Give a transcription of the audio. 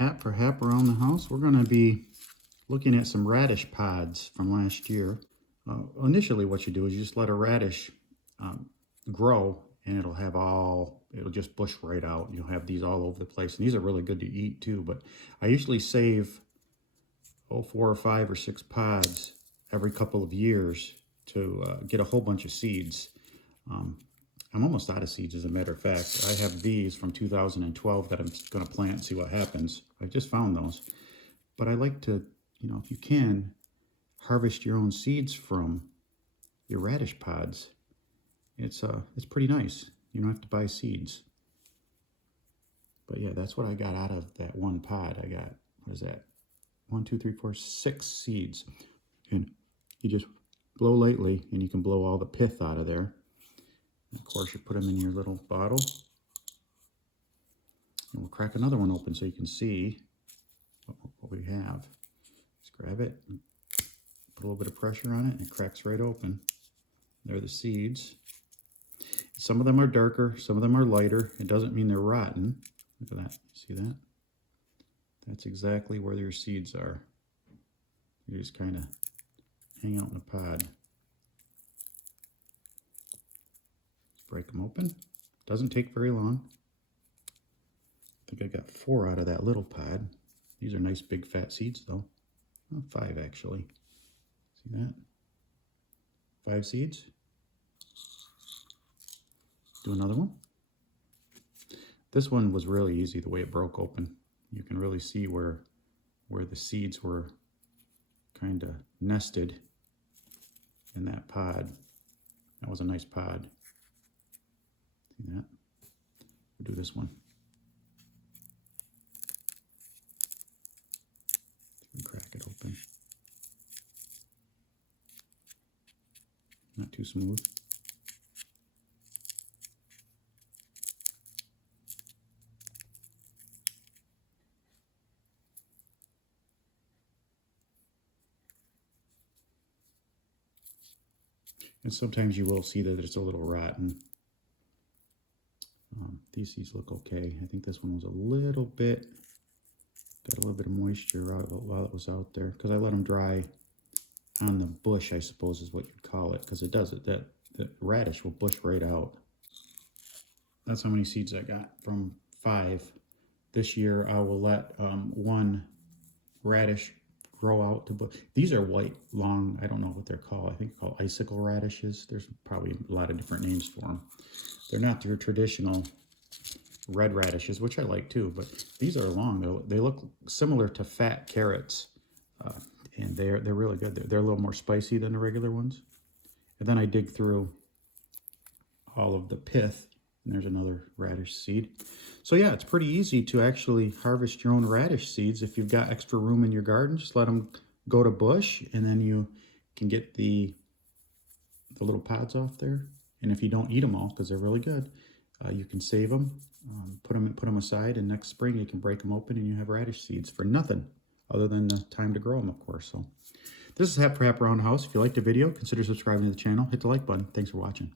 hap for hap around the house. We're going to be looking at some radish pods from last year. Initially what you do is you just let a radish grow, and it'll just bush right out. You'll have these all over the place, and these are really good to eat too. But I usually save 4 or 5 or 6 pods every couple of years to get a whole bunch of seeds. I'm almost out of seeds, as a matter of fact. I have these from 2012 that I'm going to plant and see what happens. I just found those. But I like to, if you can, harvest your own seeds from your radish pods. It's pretty nice. You don't have to buy seeds. But yeah, that's what I got out of that one pod. I got, what is that? 1, 2, 3, 4, 6 seeds. And you just blow lightly, and you can blow all the pith out of there. And of course, you put them in your little bottle. And we'll crack another one open so you can see what we have. Just grab it, put a little bit of pressure on it, and it cracks right open. There are the seeds. Some of them are darker, some of them are lighter. It doesn't mean they're rotten. Look at that. See that? That's exactly where their seeds are. You just kind of hang out in the pod. Break them open. Doesn't take very long. I think I got 4 out of that little pod. These are nice big fat seeds though. Well, 5 actually. See that? 5 seeds. Do another one. This one was really easy the way it broke open. You can really see where the seeds were kind of nested in that pod. That was a nice pod. See that? We'll do this one. And crack it open. Not too smooth. And sometimes you will see that it's a little rotten. These seeds look okay. I think this one was a little bit, got a little bit of moisture while it was out there, because I let them dry on the bush, I suppose is what you'd call it, because it does it. That radish will bush right out. That's how many seeds I got from 5. This year I will let 1 radish grow out to bush. These are white, long, I don't know what they're called. I think they're called icicle radishes. There's probably a lot of different names for them. They're not your traditional red radishes, which I like too, but these are long. They look similar to fat carrots, and they're really good. They're a little more spicy than the regular ones. And then I dig through all of the pith, and there's another radish seed. So yeah, it's pretty easy to actually harvest your own radish seeds. If you've got extra room in your garden, just let them go to bush, and then you can get the little pods off there. And if you don't eat them all, because they're really good, you can save them, put them aside, and next spring you can break them open and you have radish seeds for nothing other than the time to grow them, of course. So this is Hap for Hap Around the House. If you liked the video, consider subscribing to the channel. Hit the like button. Thanks for watching.